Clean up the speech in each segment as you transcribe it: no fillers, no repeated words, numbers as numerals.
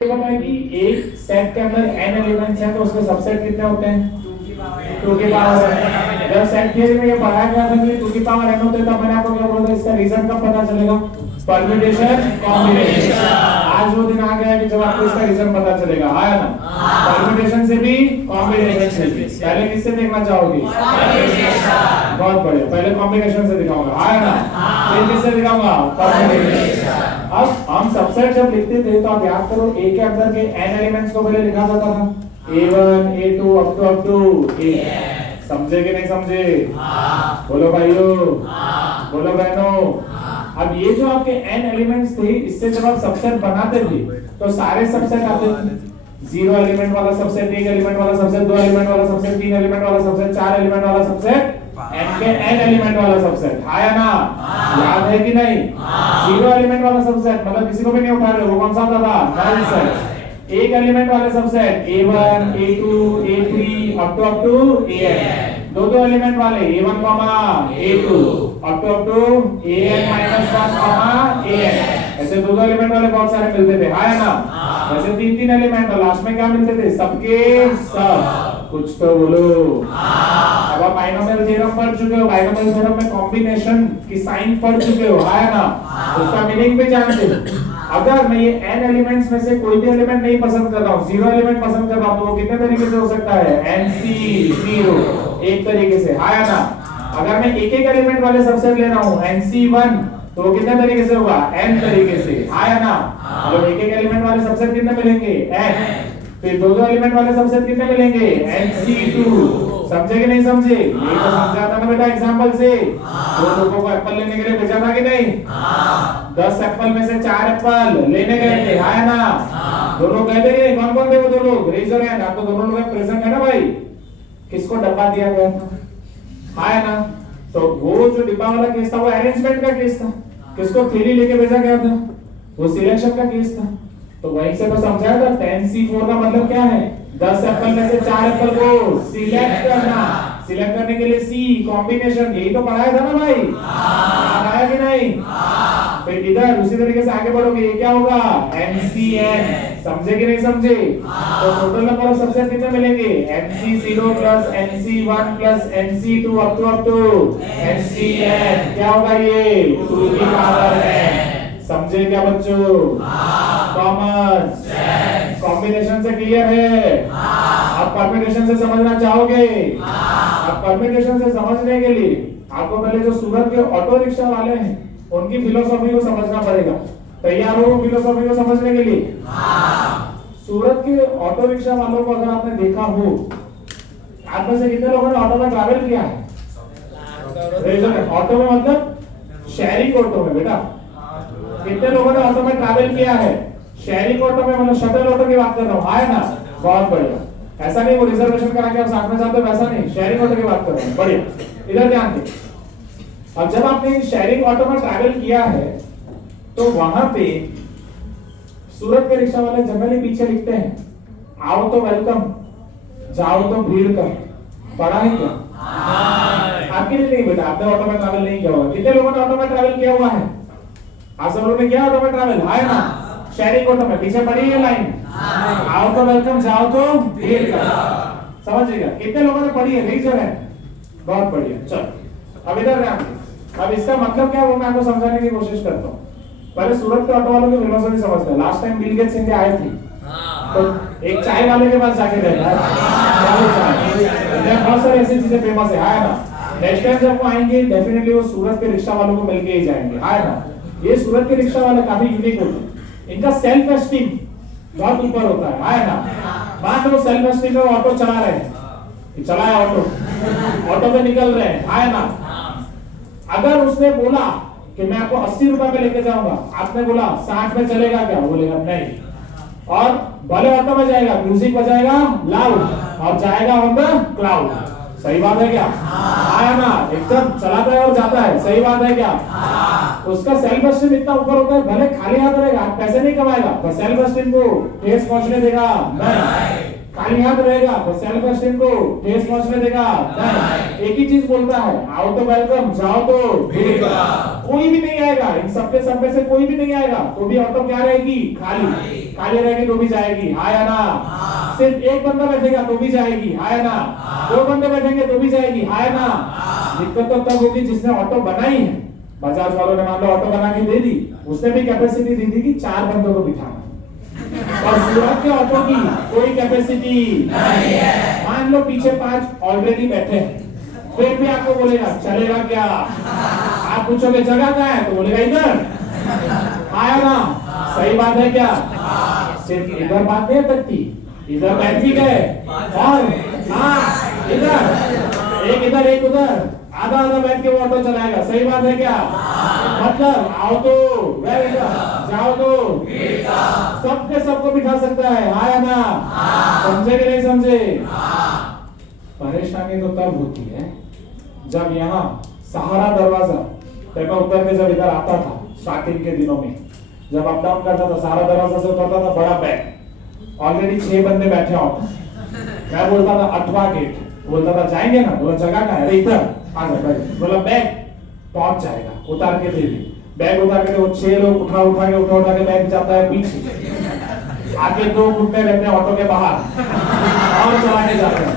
पता है कि एक सेट के अंदर n एलिमेंट्स हैं तो उसके सबसेट कितने होते हैं? 2 की पावर n। जब सेट थ्योरी में ये पढ़ाया गया था कि 2 की पावर n होते तब मैंने आपको क्या बोला था, इसका रीजन कब पता चलेगा? Permutation combination. आज वो दिन आ गया है कि जब आपको इसका रीजन पता चलेगा, आया ना? परम्यूटेशन से भी कॉम्बिनेशन से भी। पहले किससे देखना चाहोगे? कॉम्बिनेशन। बहुत बढ़िया, पहले कॉम्बिनेशन से दिखाऊंगा, आया ना? फिर किससे दिखाऊंगा? परम्यूटेशन। अब हम सबसेट जब लिखते थे तो आप याद करो, ए के अंदर के n एलिमेंट्स को पहले लिखा जाता था a1 a2 up to a। समझे कि नहीं समझे? बोलो भाइयों, बोलो बहनों। अब ये जो आपके n एलिमेंट्स थे, इससे जब आप सबसेट बनाते थे तो सारे सबसेट आते थे। 0 एलिमेंट वाला सबसेट, 1 एलिमेंट वाला सबसेट, 2 एलिमेंट वाला सबसेट, 3 एलिमेंट वाला सबसेट, 4 एलिमेंट वाला सबसेट, n के n एलिमेंट वाला सबसेट। आया ना? याद है कि नहीं? 0 एलिमेंट वाला सबसेट मतलब किसी को भी नहीं उठा रहे, वो कौन सा होता था? Null set. 1 एलिमेंट वाले subset a1 a2 a3 up to an। दो एलिमेंट वाले a1 a2 up to an -1 an। ऐसे दो एलिमेंट वाले बहुत सारे मिलते थे, आया ना? वैसे 3 एलिमेंट और लास्ट में क्या मिलते थे? सबके सब। कुछ तो बोलो। अब आप बाइनोमियल थ्योरम पढ़ चुके हो, बाइनोमियल थ्योरम में कॉम्बिनेशन की साइन पढ़ चुके हो, आया ना? उसका मीनिंग भी जानते हो। अगर मैं ये n एलिमेंट्स में से कोई भी एलिमेंट नहीं पसंद कर रहा हूँ, 0 एलिमेंट पसंद कर रहा हूँ, तो वो कितने तरीके से हो सकता है? nc0 एक तरीके से, आया ना? अगर मैं एक एक एलिमेंट वाले सबसेट ले रहा हूँ nc1 तो वो कितने तरीके से होगा? n तरीके से, आया ना? मतलब एक एक एलिमेंट वाले सबसेट कितने मिलेंगे? n। फिर दो एलिमेंट वाले सबसेट कितने मिलेंगे? nc2। समझे कि नहीं समझे? ये तो समझा था ना बेटा एग्जांपल से। दो लोगों को एप्पल लेने के लिए भेजा था कि नहीं? 10 एप्पल में से 4 एप्पल लेने गए थे, आया ना? दोनों गए थे, कौन कौन थे वो दो लोग? Raise your hand. आप तो दोनों लोग प्रेजेंट है ना भाई? किसको डब्बा दिया गया था? आया ना? तो वो जो डिब्बा वाला केस था वो अरेंजमेंट का केस था। किसको थैली लेके भेजा गया था? वो सिलेक्शन का केस था। तो वहीं से तो समझाया था 10c4 का मतलब क्या है? 10 एप्पल में से 4 एप्पल को सिलेक्ट करना। सिलेक्ट करने के लिए सी कॉम्बिनेशन, यही तो पढ़ाया था ना भाई? आया कि नहीं? फिर इधर उसी तरीके से आगे बढ़ोगे, ये क्या होगा? NCN। समझे कि नहीं समझे? तो टोटल नंबर ऑफ सबसेट कितने मिलेंगे? NC0 plus NC1 plus NC2 up to NCN। क्या होगा ये? 2 की पावर n। समझे क्या बच्चों? Common sense. कॉम्बिनेशन से क्लियर है? आप परम्यूटेशन से समझना चाहोगे? आप परम्यूटेशन से समझने के लिए आपको पहले जो सूरत के ऑटो रिक्शा वाले हैं उनकी फिलोसॉफी को समझना पड़ेगा। तैयार हो फिलोसॉफी को समझने के लिए? सूरत के ऑटो रिक्शा वालों को अगर आपने देखा हो, आप में से कितने लोगों ने ऑटो में ट्रैवल किया है? ऑटो में मतलब शेयरिंग ऑटो में बेटा। कितने लोगों ने ऑटो में ट्रैवल किया है? शेयरिंग ऑटो में मतलब शटल ऑटो की बात कर रहा हूँ, आया ना? बहुत बढ़िया। ऐसा नहीं वो रिजर्वेशन करा के आप साथ में जाते हो, वैसा नहीं, शेयरिंग ऑटो की बात कर रहा हूँ। बढ़िया, इधर ध्यान दें। अब जब आपने शेयरिंग ऑटो में ट्रैवल किया है तो वहां पे सूरत के रिक्शा वाले जनरली पीछे लिखते हैं, आओ तो वेलकम, जाओ तो भीड़ का। पढ़ा है क्या? आपके लिए नहीं बेटा, आपने ऑटो में ट्रैवल नहीं किया होगा। कितने लोगों ने ऑटो में ट्रैवल किया हुआ है? आप सब लोगों ने किया ऑटो में ट्रैवल, आया ना? शेयरिंग ऑटो में पीछे पड़ी है लाइन, आओ तो वेलकम, जाओ तो भीड़ का। समझिएगा? कितने लोगों ने पढ़ी है? Raise your hand. बहुत बढ़िया। चलो अब इधर ध्यान दें। अब इसका मतलब क्या है वो मैं आपको समझाने की कोशिश करता हूँ। पहले सूरत के ऑटो वालों की फिलोसॉफी समझते हैं। Last time Bill Gates India आए थे तो एक चाय वाले के पास जाके गए, बहुत सारी ऐसी चीजें फेमस है, आया ना? नेक्स्ट टाइम जब वो आएंगे डेफिनेटली वो सूरत के रिक्शा वालों को मिलके ही जाएंगे, आया ना? ये सूरत के रिक्शा वाले काफी यूनिक होते हैं। इनका सेल्फ एस्टीम बहुत ऊपर होता है, आया ना? मान लो सेल्फ एस्टीम में ऑटो चला रहे हैं, चलाया ऑटो पे निकल रहे हैं, आया ना? अगर उसने बोला कि मैं आपको 80 रुपए में लेके जाऊंगा, आपने बोला 60 में चलेगा क्या? बोलेगा नहीं। और भले ऑटो में जाएगा, म्यूजिक बजाएगा लाउड और जाएगा ऑन द क्लाउड। सही बात है क्या? आया ना? एकदम चलाता है और जाता है। सही बात है क्या? उसका सेल्फ एस्टीम इतना ऊपर होता है, भले खाली हाथ रहेगा, पैसे नहीं कमाएगा, पर सेल्फ एस्टीम को ठेस पहुंचने देगा नहीं। खाली हाथ रहेगा तो सेल्फ एस्टीम को ठेस पहुंचने देगा नहीं। एक ही चीज बोलता है, आओ तो वेलकम, जाओ तो भीड़ का। कोई भी नहीं आएगा, इन सबके सब में से कोई भी नहीं आएगा, तो भी ऑटो क्या रहेगी? खाली। खाली रहेगी तो भी जाएगी, हाँ या ना? सिर्फ एक बंदा बैठेगा तो भी जाएगी, हाँ या ना? दो बंदे बैठेंगे तो भी जाएगी, हाँ या ना? दिक्कत तो तब होगी जिसने ऑटो बनाई है। बजाज वालों ने मान लो ऑटो बना के दे दी, उसने भी कैपेसिटी दी थी कि 4 बंदों को बिठाना, और सूरत के ऑटो की कोई कैपेसिटी नहीं है। मान लो पीछे 5 ऑलरेडी बैठे हैं, फिर भी आपको बोलेगा चलेगा क्या? आप पूछोगे जगह कहाँ है, तो बोलेगा इधर, आया ना? सही बात है क्या? सिर्फ इधर बात नहीं अटकती, इधर बैठ भी गए और हाँ इधर एक इधर एक उधर, आधा आधा बैठ के वो ऑटो चलाएगा। सही बात है क्या? मतलब आओ तो जाओ तो सबके सबको बिठा सकता है, हाँ या ना? समझे कि नहीं समझे? परेशानी तो तब होती है जब यहाँ सहारा दरवाजा मैं उतर के जब इधर आता था स्टार्टिंग के दिनों में, जब अप डाउन करता था सहारा दरवाजा से उतरता था, बड़ा बैग ऑलरेडी 6 बंदे बैठे ऑटो, मैं बोलता था 8वां गेट, बोलता था जाएंगे ना, बोला जगह का है, इधर आ जा बैठ, बोला बैग पहुंच जाएगा, उतार के दे दे, बैग उतार के वो 6 लोग उठा के बैग जाता है पीछे, आगे 2 घुटने रहते हैं ऑटो के बाहर और चला के जाते हैं।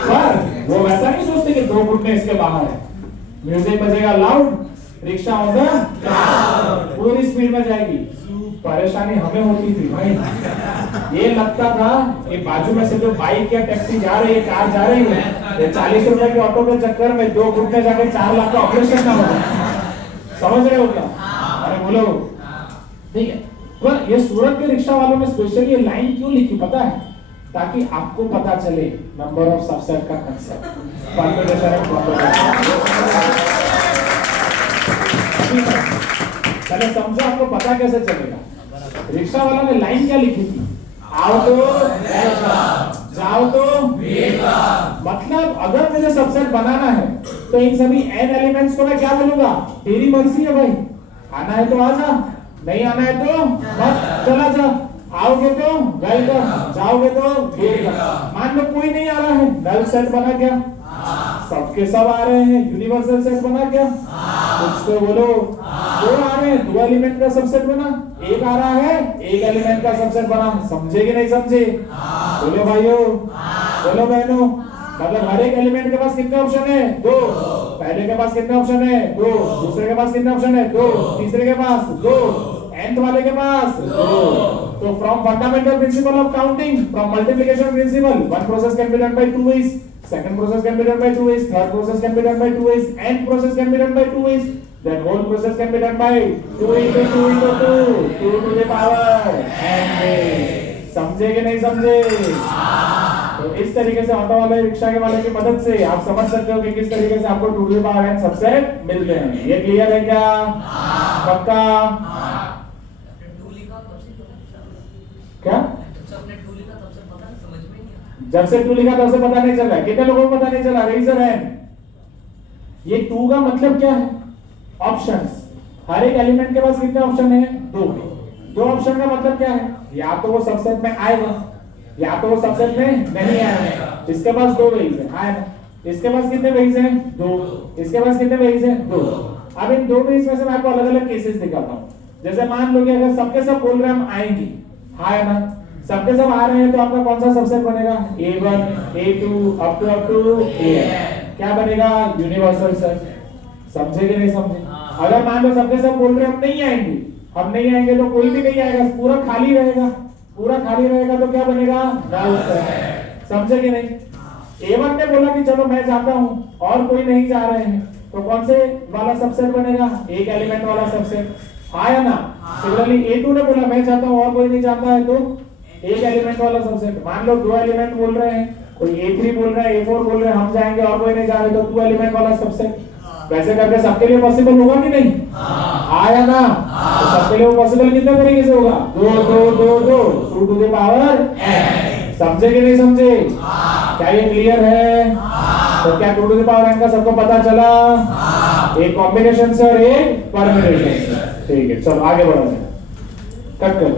पर वो वैसा नहीं सोचते कि 2 घुटने इसके बाहर है, म्यूजिक बजेगा लाउड, रिक्शा होगा पूरी स्पीड में जाएगी। परेशानी हमें होती थी भाई, ये लगता था कि बाजू में से जो बाइक या टैक्सी जा रही है, कार जा रही है, 40 रुपए के ऑटो के चक्कर में 2 घुटने जाके 4 लाख का ऑपरेशन ना हो। समझ रहे हो क्या? अरे बोलो ठीक है। पर ये सूरत के रिक्शा वालों ने स्पेशली ये लाइन क्यों लिखी पता है? ताकि आपको पता चले नंबर ऑफ सबसेट का कंसेप्ट, परम्यूटेशन एंड कॉम्बिनेशन। पहले समझो आपको पता कैसे चलेगा। रिक्शा वाला ने लाइन क्या लिखी थी? आओ तो जाओ तो, मतलब अगर मुझे सबसेट बनाना है तो इन सभी n एलिमेंट्स को मैं क्या बोलूंगा? तेरी मर्जी है भाई, आना है तो आ जा, नहीं आना है तो बस चला जा, आओगे तो वेलकम, जाओगे तो वेलकम। मान लो कोई नहीं आ रहा है, नल सेट बना क्या? सबके सब आ रहे हैं, यूनिवर्सल सेट बना क्या? कुछ तो बोलो। 2 आ रहे हैं, 2 एलिमेंट का सबसेट बना। 1 आ रहा है, 1 एलिमेंट का सबसेट बना। समझे कि नहीं समझे? बोलो भाइयों, बोलो बहनों। मतलब हर एक एलिमेंट के पास कितने ऑप्शन है? 2। पहले के पास कितने ऑप्शन है? 2। दूसरे के पास कितने ऑप्शन है? 2। तीसरे के पास 2। nth वाले के पास 2। तो from fundamental principle of counting, from multiplication principle, one process can be done by 2 ways, second process can be done by 2 ways, third process can be done by 2 ways, nth process can be done by 2 ways, then whole process can be done by 2 into 2 into 2, 2 to the power n ways। समझे कि नहीं समझे? तो इस तरीके से auto वाले rickshaw के वाले की मदद से आप समझ सकते हो कि किस तरीके से आपको 2 to the power n subset मिलते हैं। ये क्लियर है क्या? पक्का? क्या? जब से 2 लिखा तब से पता नहीं चल रहा है। कितने लोगों को पता नहीं चला? Raise your hand. ये 2 का मतलब क्या है? ऑप्शंस। हर एक एलिमेंट के पास कितने ऑप्शन है? 2। 2 ऑप्शन का मतलब क्या है? या तो वो सबसेट में आएगा या तो वो सबसेट में नहीं आएगा। इसके पास 2 वेज है, आएगा। इसके पास कितने वेज हैं? 2। इसके पास कितने वेज हैं? 2। अब इन 2 वेज में से मैं आपको अलग अलग केसेस दिखाता हूँ। जैसे मान लो कि अगर सबके सब बोल रहे हम आएंगे, हाँ है ना? सबके सब आ रहे हैं तो आपका कौन सा सबसेट बनेगा? A1, A2 up to AN। क्या बनेगा? Universal set. समझे कि नहीं समझे? अगर मान लो सबके सब बोल रहे हैं हम नहीं आएंगे तो कोई भी नहीं आएगा, पूरा खाली रहेगा। पूरा खाली रहेगा तो क्या बनेगा? Null set. समझे कि नहीं? A1 ने बोला कि चलो मैं जाता हूँ और कोई नहीं जा रहे हैं, तो कौन से वाला सबसेट बनेगा? एक एलिमेंट वाला सबसेट, हाँ या ना? सिमिलरली A2 ने बोला मैं जाता हूँ और कोई नहीं जाता है, तो एक एलिमेंट वाला सबसेट। मान लो 2 एलिमेंट बोल रहे हैं, कोई A3 बोल रहा है, A4 बोल रहे हैं हम जाएंगे और कोई नहीं जा रहे, तो 2 एलिमेंट वाला सबसेट। वैसे करके सबके लिए पॉसिबल होगा कि नहीं? हाँ या ना? तो सबके लिए पॉसिबल कितने तरीके से होगा? 2 2 2 2 2 टू द पावर n। समझे कि नहीं समझे? क्या ये क्लियर है? तो क्या 2 टू द पावर n का सबको पता चला? एक कॉम्बिनेशन से और एक परम्यूटेशन से। ठीक है, चलो आगे बढ़ो। कट कर।